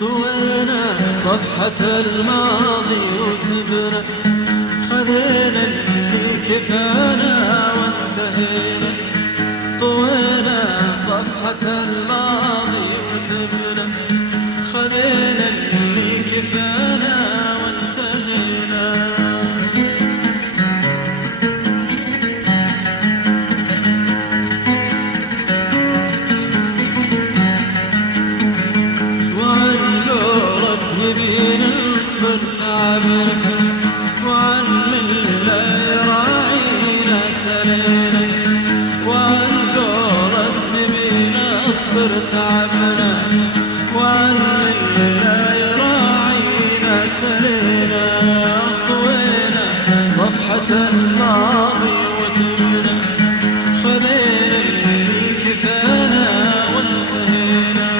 طوينا صفحة الماضي وتبنا، خذينا اللي كفانا وانتهينا. طوينا صفحة الماضي وتبنا، خذينا اللي كفانا وانتهينا. وعن من لا يراعينا سلينا، وعن قولة نبينا اصبر تعبنا، وعن من لا يراعينا سلينا. طوينا صفحة الماضي وتبنا، خذينا اللي كفانا وانتهينا.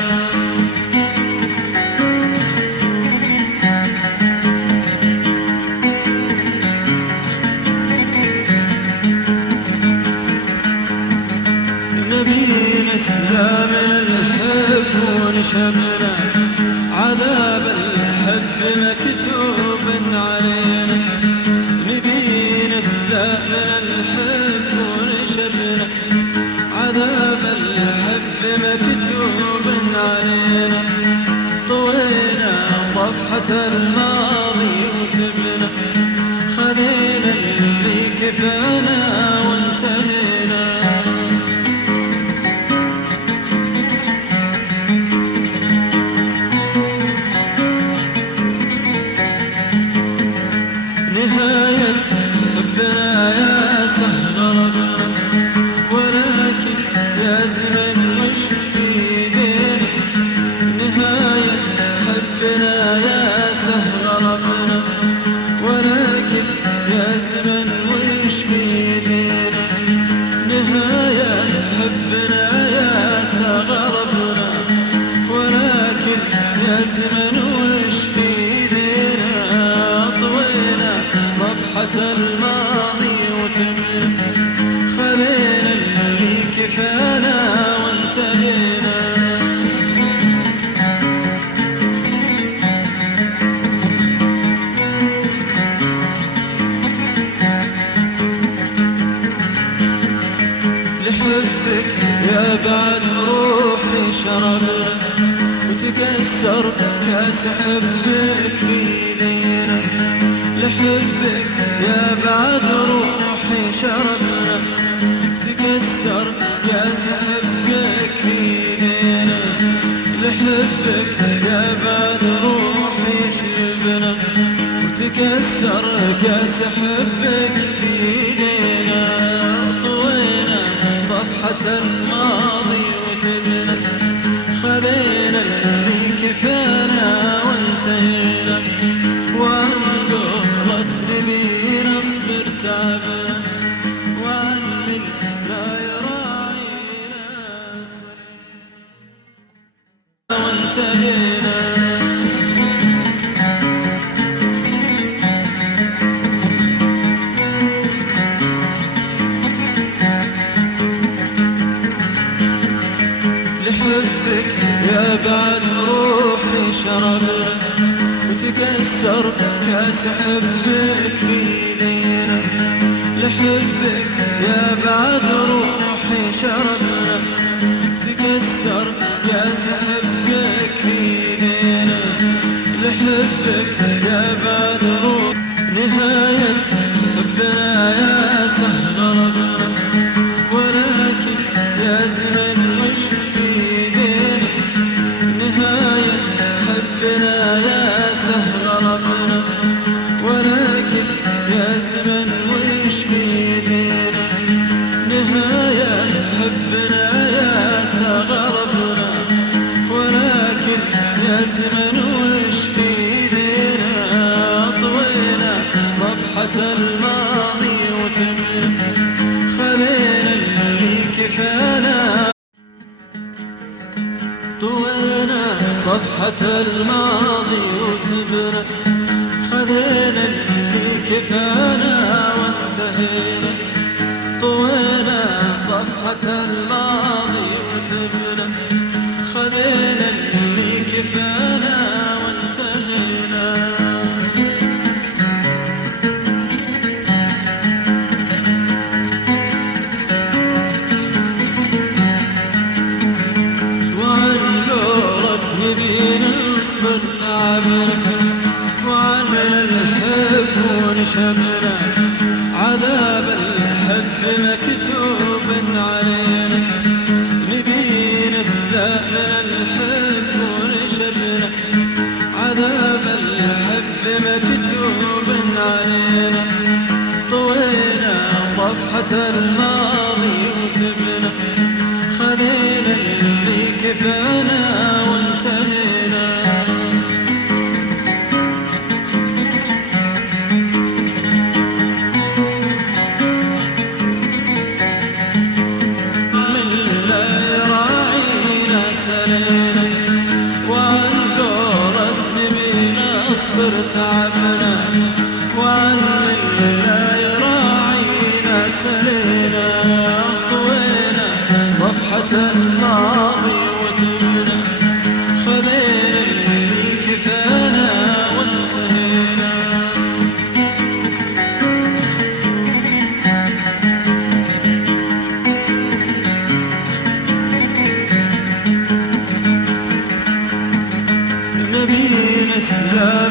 إسلام الحب ونشبنا، عذاب الحب مكتوب علينا. نبينا إسلام الحب ونشبنا، عذاب الحب مكتوب علينا. طوينا صفحة الماضي وتبنا، خذينا اللي كفانا وانتهينا. نهاية حبنا يا سهل ربنا، ولكن يا زمن مش بيدينا. نهاية حبنا يا سهل ربنا، ولكن يا زمن مش بيدينا. نهاية حبنا يا سهل ربنا، ولكن يا زمن مش بيدينا. طوينا صفحة الماضي وتبنا، خلينا اللي كفانا وانتهينا. لحبك يا بعد روحي شربنا، وتكسر كاس حبك بيدينا. لحبك يا بعد روحي شربنا، تكسر كاس حبك بيدينا. لحبك يا بعد روحي شربنا، وتكسر كاس حبك بيدينا. طوينا صفحة الماضي وتبنا، خذينا اللي كفانا وانتهينا. وعن قولة نبينا اصبر تعبنا، وعن من لا يراعينا وانتهينا. لحبك يا بعد روحي شربنا، وتكسر كاس حبك بيدينا. لحبك يا بعد روحي شربنا، تكسر كاس حبك بيدينا. لحبك يا بعد روح. نهاية حبنا يا سهل ربنا، ولكن يا زمن مش بيدينا. نهاية حبنا يا سهل ربنا، ولكن يا زمن مش بيدينا. نهاية حبنا يا سهل ربنا، ولكن يا زمن مش بيدينا. طوينا صفحة الماضي وتبنا، خلينا اللي كفانا. طوينا صفحة الماضي وتبنا، خذينا اللي كفانا وانتهينا. طوينا صفحة الماضي وتبنا، خذينا اللي كفانا تعبنا وعن الحب ونشبنا عذاب الحب مكتوب علينا نبي نستأمن الحب